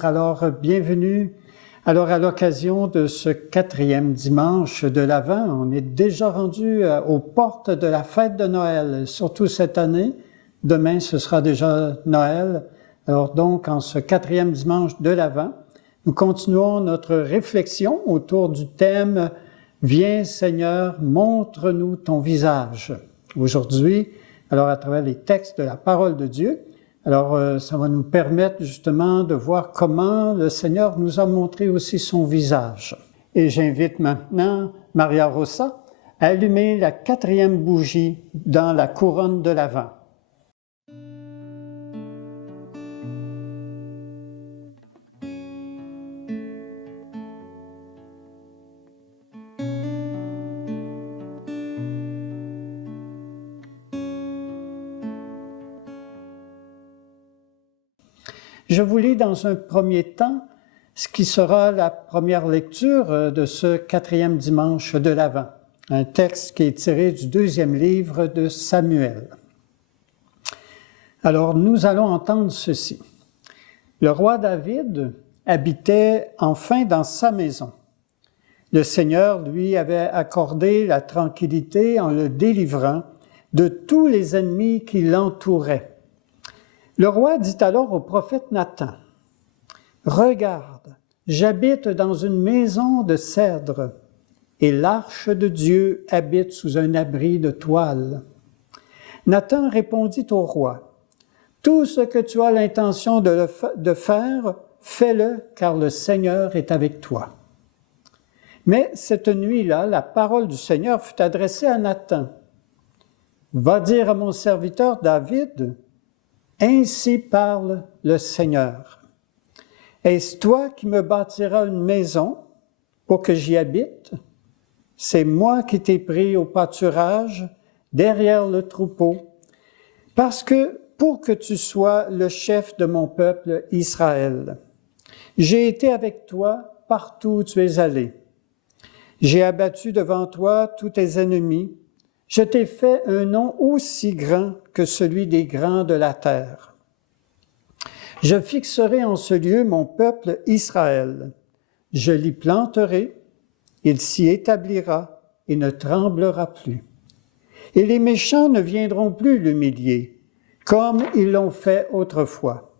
Bonjour, alors bienvenue. Alors à l'occasion de ce 4e dimanche de l'Avent, on est déjà rendu aux portes de la fête de Noël, surtout cette année. Demain, ce sera déjà Noël. Alors donc, en ce 4e dimanche de l'Avent, nous continuons notre réflexion autour du thème « Viens Seigneur, montre-nous ton visage ». Aujourd'hui, alors à travers les textes de la parole de Dieu, alors, ça va nous permettre justement de voir comment le Seigneur nous a montré aussi son visage. Et j'invite maintenant Maria Rosa à allumer la 4e bougie dans la couronne de l'Avent. Je vous lis dans un premier temps ce qui sera la première lecture de ce 4e dimanche de l'Avent, un texte qui est tiré du 2e livre de Samuel. Alors, nous allons entendre ceci. Le roi David habitait enfin dans sa maison. Le Seigneur lui avait accordé la tranquillité en le délivrant de tous les ennemis qui l'entouraient. Le roi dit alors au prophète Nathan, « Regarde, j'habite dans une maison de cèdre, et l'arche de Dieu habite sous un abri de toile. » Nathan répondit au roi, « Tout ce que tu as l'intention de faire, fais-le, car le Seigneur est avec toi. » Mais cette nuit-là, la parole du Seigneur fut adressée à Nathan. « Va dire à mon serviteur David, « Ainsi parle le Seigneur. Est-ce toi qui me bâtiras une maison pour que j'y habite? C'est moi qui t'ai pris au pâturage, derrière le troupeau, pour que tu sois le chef de mon peuple Israël. J'ai été avec toi partout où tu es allé. J'ai abattu devant toi tous tes ennemis. Je t'ai fait un nom aussi grand que celui des grands de la terre. Je fixerai en ce lieu mon peuple Israël. Je l'y planterai, il s'y établira et ne tremblera plus. Et les méchants ne viendront plus l'humilier, comme ils l'ont fait autrefois.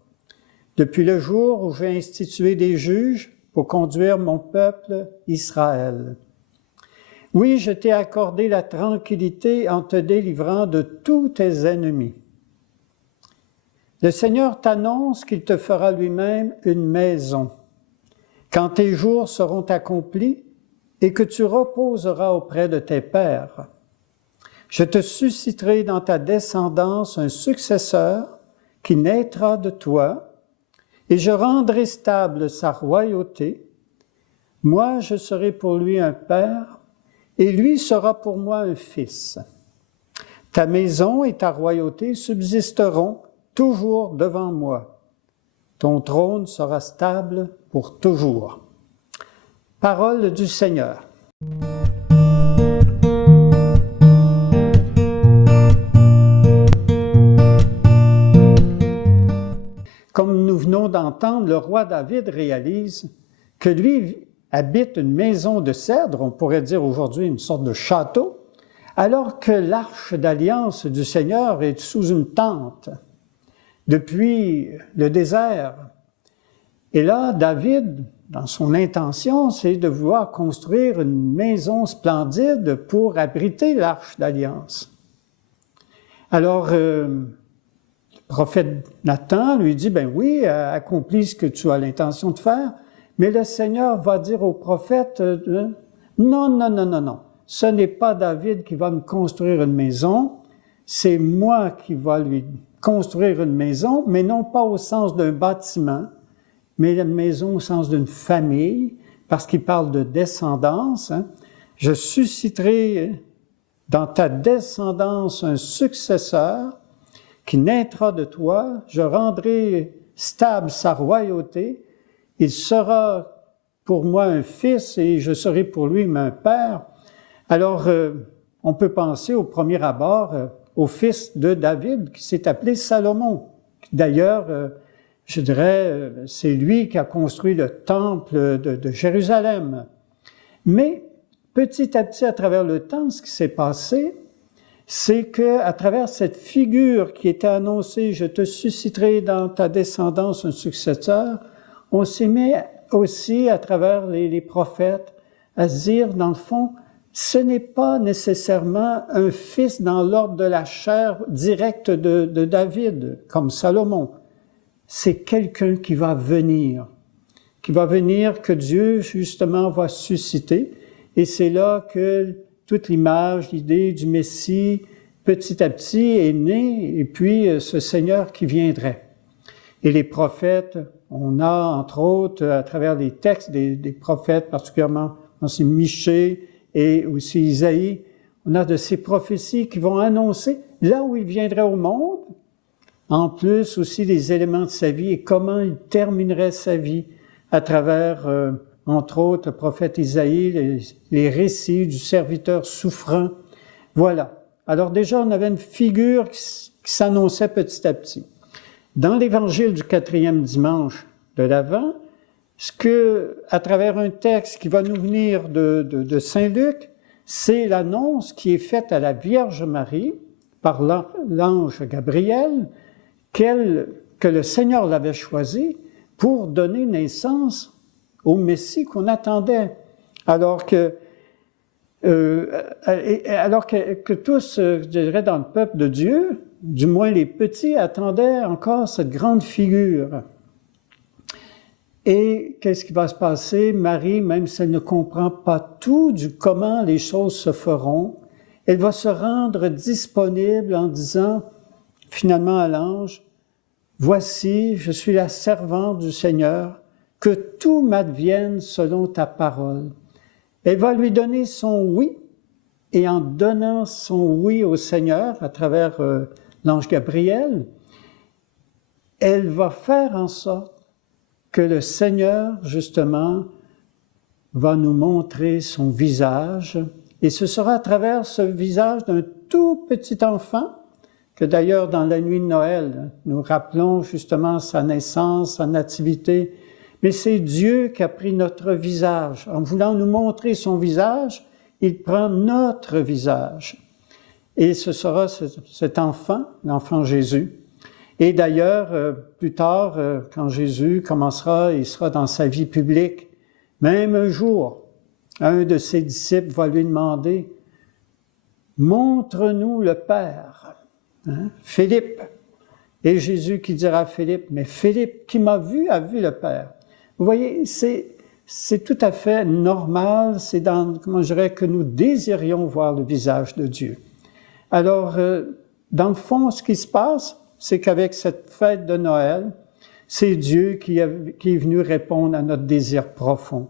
Depuis le jour où j'ai institué des juges pour conduire mon peuple Israël. Oui, je t'ai accordé la tranquillité en te délivrant de tous tes ennemis. Le Seigneur t'annonce qu'il te fera lui-même une maison, quand tes jours seront accomplis et que tu reposeras auprès de tes pères. Je te susciterai dans ta descendance un successeur qui naîtra de toi, et je rendrai stable sa royauté. Moi, je serai pour lui un père, et lui sera pour moi un fils. Ta maison et ta royauté subsisteront toujours devant moi. Ton trône sera stable pour toujours. » Parole du Seigneur. Comme nous venons d'entendre, le roi David réalise que lui habite une maison de cèdre, on pourrait dire aujourd'hui une sorte de château, alors que l'arche d'alliance du Seigneur est sous une tente, depuis le désert. Et là, David, dans son intention, c'est de vouloir construire une maison splendide pour abriter l'arche d'alliance. Alors, le prophète Nathan lui dit, « Ben oui, accomplis ce que tu as l'intention de faire. » Mais le Seigneur va dire au prophète, « Non, ce n'est pas David qui va me construire une maison, c'est moi qui va lui construire une maison, mais non pas au sens d'un bâtiment, mais une maison au sens d'une famille, parce qu'il parle de descendance. Hein. Je susciterai dans ta descendance un successeur qui naîtra de toi, je rendrai stable sa royauté, il sera pour moi un fils et je serai pour lui un père. » Alors, on peut penser au premier abord au fils de David qui s'est appelé Salomon. D'ailleurs, je dirais, c'est lui qui a construit le temple de Jérusalem. Mais petit à petit, à travers le temps, ce qui s'est passé, c'est qu'à travers cette figure qui était annoncée, « Je te susciterai dans ta descendance un successeur », on s'est mis aussi, à travers les prophètes, à se dire, dans le fond, ce n'est pas nécessairement un fils dans l'ordre de la chair direct de David, comme Salomon. C'est quelqu'un qui va venir, que Dieu, justement, va susciter. Et c'est là que toute l'image, l'idée du Messie, petit à petit, est née, et puis ce Seigneur qui viendrait. Et les prophètes, on a, entre autres, à travers les textes des prophètes, particulièrement dans Michée et aussi Isaïe, on a de ces prophéties qui vont annoncer là où il viendrait au monde, en plus aussi des éléments de sa vie et comment il terminerait sa vie à travers, entre autres, le prophète Isaïe, les récits du serviteur souffrant. Voilà. Alors déjà, on avait une figure qui s'annonçait petit à petit. Dans l'évangile du 4e dimanche de l'Avent, à travers un texte qui va nous venir de Saint Luc, c'est l'annonce qui est faite à la Vierge Marie par l'ange Gabriel, que le Seigneur l'avait choisi pour donner naissance au Messie qu'on attendait. Alors que tous, je dirais, dans le peuple de Dieu, du moins les petits, attendaient encore cette grande figure. Et qu'est-ce qui va se passer? Marie, même si elle ne comprend pas tout du comment les choses se feront, elle va se rendre disponible en disant finalement à l'ange, « Voici, je suis la servante du Seigneur, que tout m'advienne selon ta parole. » Elle va lui donner son oui, et en donnant son oui au Seigneur à travers l'ange Gabriel, elle va faire en sorte que le Seigneur, justement, va nous montrer son visage, et ce sera à travers ce visage d'un tout petit enfant, que d'ailleurs dans la nuit de Noël, nous rappelons justement sa naissance, sa nativité, mais c'est Dieu qui a pris notre visage. En voulant nous montrer son visage, il prend notre visage. Et ce sera cet enfant, l'enfant Jésus. Et d'ailleurs, plus tard, quand Jésus commencera, il sera dans sa vie publique, même un jour, un de ses disciples va lui demander « Montre-nous le Père. » Philippe. Et Jésus qui dira à Philippe « Mais Philippe, qui m'a vu, a vu le Père. » Vous voyez, c'est tout à fait normal, c'est comment je dirais, que nous désirions voir le visage de Dieu. Alors, dans le fond, ce qui se passe, c'est qu'avec cette fête de Noël, c'est Dieu qui est venu répondre à notre désir profond.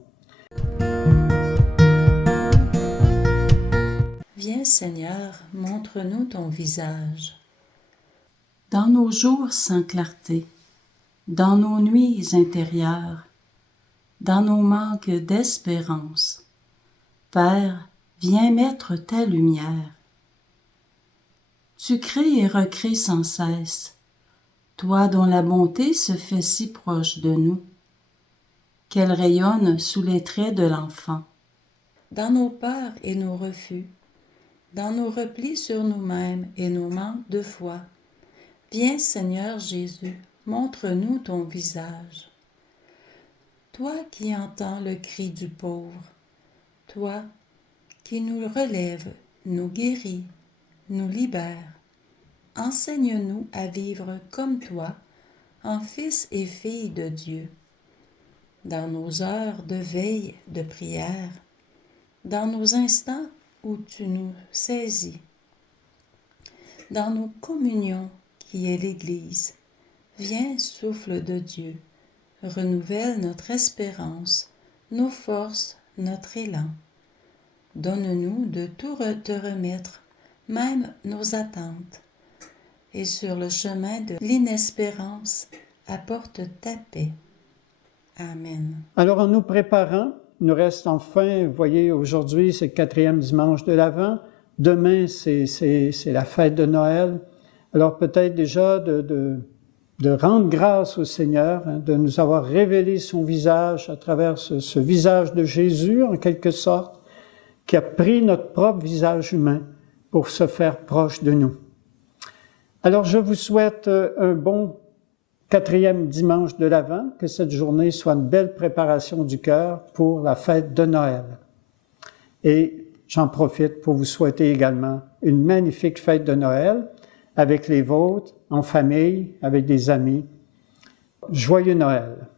Viens Seigneur, montre-nous ton visage. Dans nos jours sans clarté, dans nos nuits intérieures, dans nos manques d'espérance, Père, viens mettre ta lumière. Tu crées et recrées sans cesse, toi dont la bonté se fait si proche de nous, qu'elle rayonne sous les traits de l'enfant. Dans nos peurs et nos refus, dans nos replis sur nous-mêmes et nos manques de foi, viens Seigneur Jésus, montre-nous ton visage. Toi qui entends le cri du pauvre, toi qui nous relèves, nous guéris, nous libère. Enseigne-nous à vivre comme toi, en fils et filles de Dieu. Dans nos heures de veille, de prière, dans nos instants où tu nous saisis, dans nos communions qui est l'Église, viens, souffle de Dieu, renouvelle notre espérance, nos forces, notre élan. Donne-nous de tout te remettre, même nos attentes, et sur le chemin de l'inespérance, apporte ta paix. Amen. Alors, en nous préparant, il nous reste enfin, vous voyez, aujourd'hui, c'est le 4e dimanche de l'Avent. Demain, c'est la fête de Noël. Alors, peut-être déjà de de rendre grâce au Seigneur, de nous avoir révélé son visage à travers ce visage de Jésus, en quelque sorte, qui a pris notre propre visage humain pour se faire proche de nous. Alors, je vous souhaite un bon 4e dimanche de l'Avent, que cette journée soit une belle préparation du cœur pour la fête de Noël. Et j'en profite pour vous souhaiter également une magnifique fête de Noël avec les vôtres, en famille, avec des amis. Joyeux Noël!